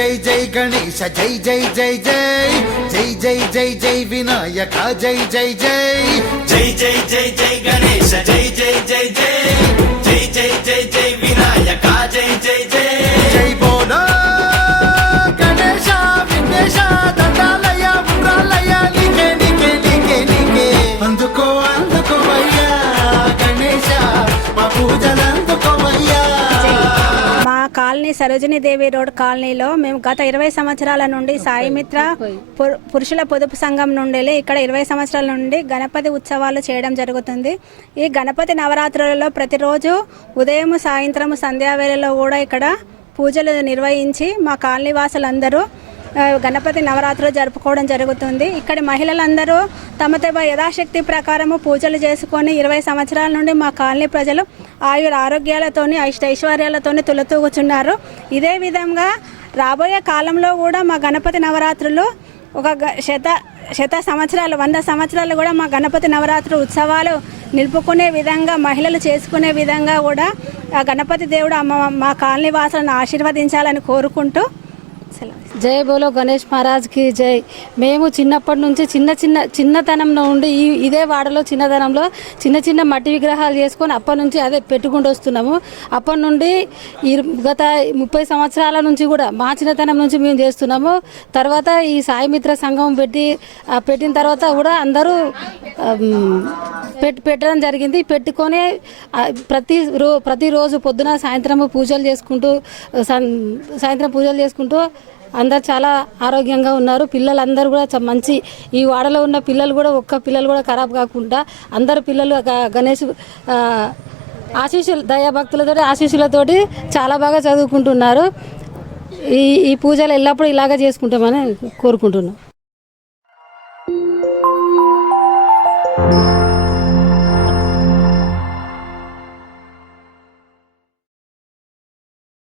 జై జై గణేశ జై జై జై జై జై జై జై జై వినాయక జై జై జై జై జై జై జై గణేశ జై జై జై జై జై జై జై జై వినాయక జై జై జై జై బోలో గణేశ విఘ్నేశ దండాలయ ఉండ్రాలయ నీకే నీకే నీకే నీకే అందుకో అందుకోవయ్యా గణేశ మా పూజలందుకోవయ్యా. మా కాలనీ సరోజినీ దేవి రోడ్ కాలనీలో మేము గత 20 సంవత్సరాల నుండి సాయిమిత్ర పురుషుల పొదుపు సంఘం నుండి ఇక్కడ 20 సంవత్సరాల నుండి గణపతి ఉత్సవాలు చేయడం జరుగుతుంది. ఈ గణపతి నవరాత్రులలో ప్రతిరోజు ఉదయం సాయంత్రం సంధ్యావేళలో కూడా ఇక్కడ పూజలు నిర్వహించి మా కాలనీ వాసులందరూ గణపతి నవరాత్రులు జరుపుకోవడం జరుగుతుంది. ఇక్కడి మహిళలందరూ తమ యథాశక్తి ప్రకారము పూజలు చేసుకొని 20 సంవత్సరాల నుండి మా కాలనీ ప్రజలు ఆరోగ్యాలతోని ఐశ్వర్యాలతోని తులతూగుచున్నారు. ఇదే విధంగా రాబోయే కాలంలో కూడా మా గణపతి నవరాత్రులు ఒక శత సంవత్సరాలు 100 సంవత్సరాలు కూడా మా గణపతి నవరాత్రి ఉత్సవాలు నిలుపుకునే విధంగా మహిళలు చేసుకునే విధంగా కూడా ఆ గణపతి దేవుడు మా కాలనీ వాసులను ఆశీర్వదించాలని కోరుకుంటూ జై బోలో గణేష్ మహారాజ్కి జై. మేము చిన్నప్పటి నుంచి చిన్నతనంలో ఉండి ఇదే వాడలో చిన్నతనంలో చిన్న మట్టి విగ్రహాలు చేసుకొని అప్పటి నుంచి అదే పెట్టుకుంటూ వస్తున్నాము. అప్పటి నుండి గత 30 సంవత్సరాల నుంచి కూడా మా చిన్నతనం నుంచి మేము చేస్తున్నాము. తర్వాత ఈ సాయిమిత్ర సంఘం పెట్టిన తర్వాత కూడా అందరూ పెట్టడం జరిగింది. పెట్టుకొని ప్రతిరోజు పొద్దున సాయంత్రం పూజలు చేసుకుంటూ అందరు చాలా ఆరోగ్యంగా ఉన్నారు. పిల్లలందరూ కూడా మంచి ఈ వాడలో ఉన్న పిల్లలు కూడా ఒక్క పిల్లలు కూడా ఖరాబ్ కాకుండా అందరు పిల్లలు గణేష్ దయాభక్తులతోటి ఆశీస్సులతోటి చాలా బాగా చదువుకుంటున్నారు. ఈ పూజలు ఎల్లప్పుడూ ఇలాగే చేసుకుంటామని కోరుకుంటున్నాం.